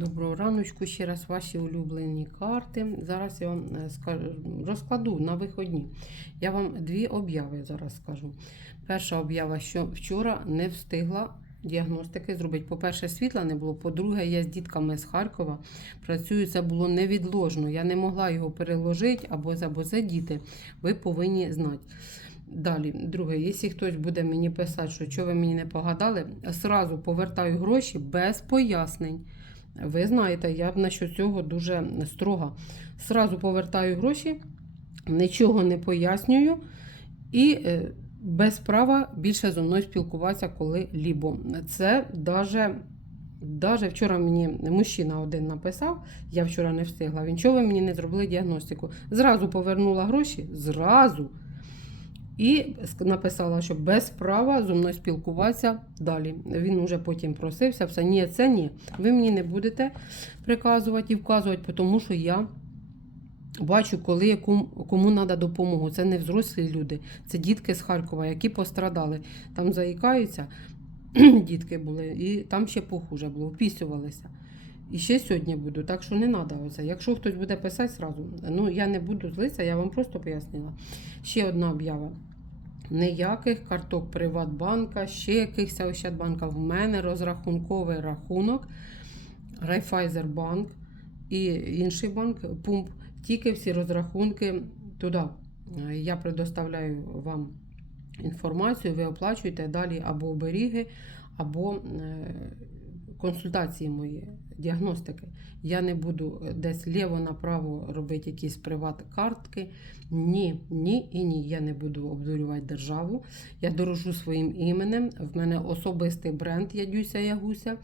Доброго раночку, ще раз ваші улюблені карти. Зараз я вам е, скажу, розкладу на виходні. Я вам дві обяви зараз скажу. Перша об'ява, що вчора не встигла діагностики зробити. По-перше, світла не було. По-друге, я з дітками з Харкова працюю, це було невідложно. Я не могла його переложити або або задіти. Ви повинні знати. Далі, друге, якщо хтось буде мені писати, що що ви мені не погадали, сразу повертаю гроші без пояснень. Ви знаєте, я насчет цього дуже строга. Сразу повертаю гроші, нічого не пояснюю і е, без права більше зі мною спілкуватися коли-лібо. Це даже, даже вчора мені мужчина один написав, я вчора не встигла. Він чого ви мені не зробили діагностику? Зразу повернула гроші, зразу. І написала, що без права зі мною спілкуватися далі. Він уже потім просився, все, ні, це ні. Ви мені не будете приказувати і вказувати, тому що я бачу, коли кому треба допомогу. Це не взрослі люди, це дітки з Харкова, які пострадали. Там заїкаються, дітки були, і там ще похуже було, впісювалися. І ще сьогодні буду, так що не треба оце. Якщо хтось буде писати зразу, ну я не буду злитися, я вам просто пояснила. Ще одна об'ява. Ніяких карток Приватбанка, ще якихось Ощадбанка. В мене розрахунковий рахунок, Райфайзербанк і інший банк, пумп. Тільки всі розрахунки туди. Я предоставляю вам інформацію, ви оплачуєте далі або оберіги, або е, консультації мої, діагностики. Я не буду десь ліво-направо робити якісь приват-картки. Ні, ні і ні. Я не буду обдурювати державу. Я дорожу своїм іменем. В мене особистий бренд Ядюся Ягуся,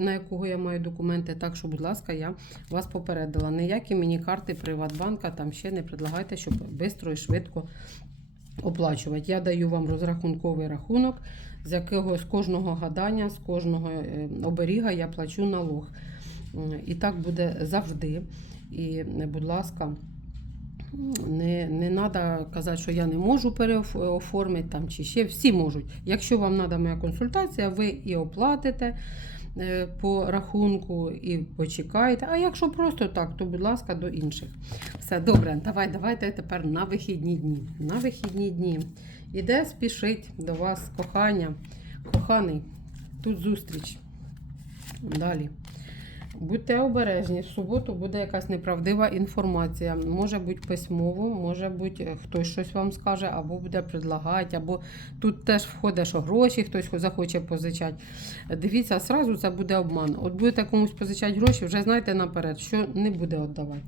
на якого я маю документи. Так що, будь ласка, я вас попередила. Ніякі мені карти Приватбанка там ще не предлагайте, щоб швидко і швидко оплачувати. Я даю вам розрахунковий рахунок, з якого з кожного гадання, з кожного е, оберіга я плачу налог. І так буде завжди. І, е, будь ласка, не, не треба казати, що я не можу переоформити там, чи ще всі можуть. Якщо вам треба моя консультація, ви і оплатите е, по рахунку, і почекаєте. А якщо просто так, то будь ласка, до інших. Все добре, давай, давайте тепер на вихідні дні. На вихідні дні. Іде спішить до вас кохання, коханий. Тут зустріч. Далі. Будьте обережні, в суботу буде якась неправдива інформація. Може бути письмово, може бути е, хтось щось вам скаже, або буде предлагати, або тут теж входить, що гроші хтось захоче позичати. Дивіться, сразу це буде обман. От будете комусь позичати гроші, вже знаєте наперед, що не буде віддавати.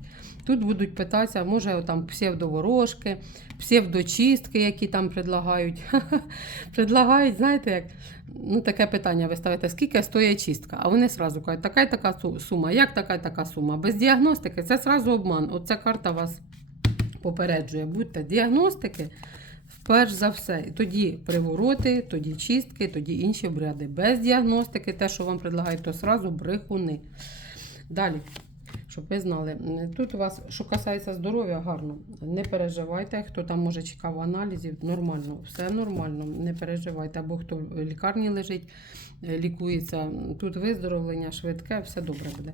Тут будуть питатися, може там псевдоворожки, псевдочистки, які там предлагають. предлагають, знаєте, як ну, таке питання ви ставите, скільки стоїть чистка? А вони сразу кажуть, така і така сума, як така і така сума. Без діагностики це сразу обман. Оця карта вас попереджує. Будьте діагностики. Перш за все, тоді привороти, тоді чистки, тоді інші обряди. Без діагностики, те, що вам предлагають, то сразу брехуни. Далі, щоб ви знали, тут у вас, що касається здоров'я, гарно. Не переживайте, хто там може чекав аналізів, нормально, все нормально, не переживайте. Або хто в лікарні лежить, е, лікується. Тут виздоровлення швидке, все добре буде.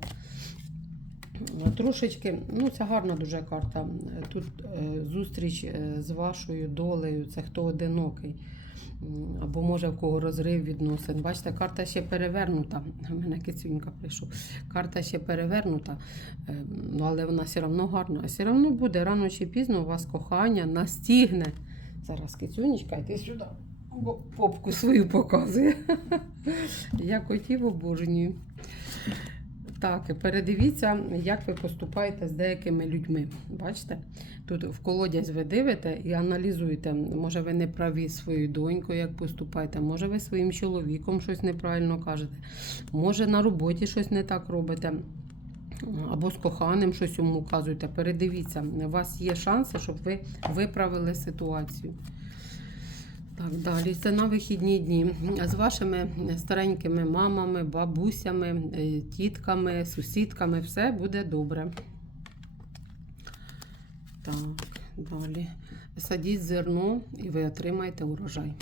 Трошечки, ну це гарна дуже карта. Тут е, зустріч е, з вашою долею, це хто одинокий. Або може в кого розрив відносин. Бачите, карта ще перевернута. У мене кицюнька прийшов. Карта ще перевернута, е, ну, але вона все одно гарна. Все одно буде рано чи пізно у вас кохання настігне. Зараз кицюнечка, йди сюди. Попку свою показує. Я котів обожнюю. Так, передивіться, як ви поступаєте з деякими людьми. Бачите? Тут в колодязь ви дивите і аналізуєте. Може, ви не праві своєю донькою, як поступаєте, може, ви своїм чоловіком щось неправильно кажете, може на роботі щось не так робите. Або з коханим щось йому вказуєте. Передивіться, у вас є шанси, щоб ви виправили ситуацію. Так, далі це на вихідні дні з вашими старенькими мамами, бабусями, е, тітками, сусідками все буде добре. Так, далі. Садіть зерно і ви отримаєте урожай.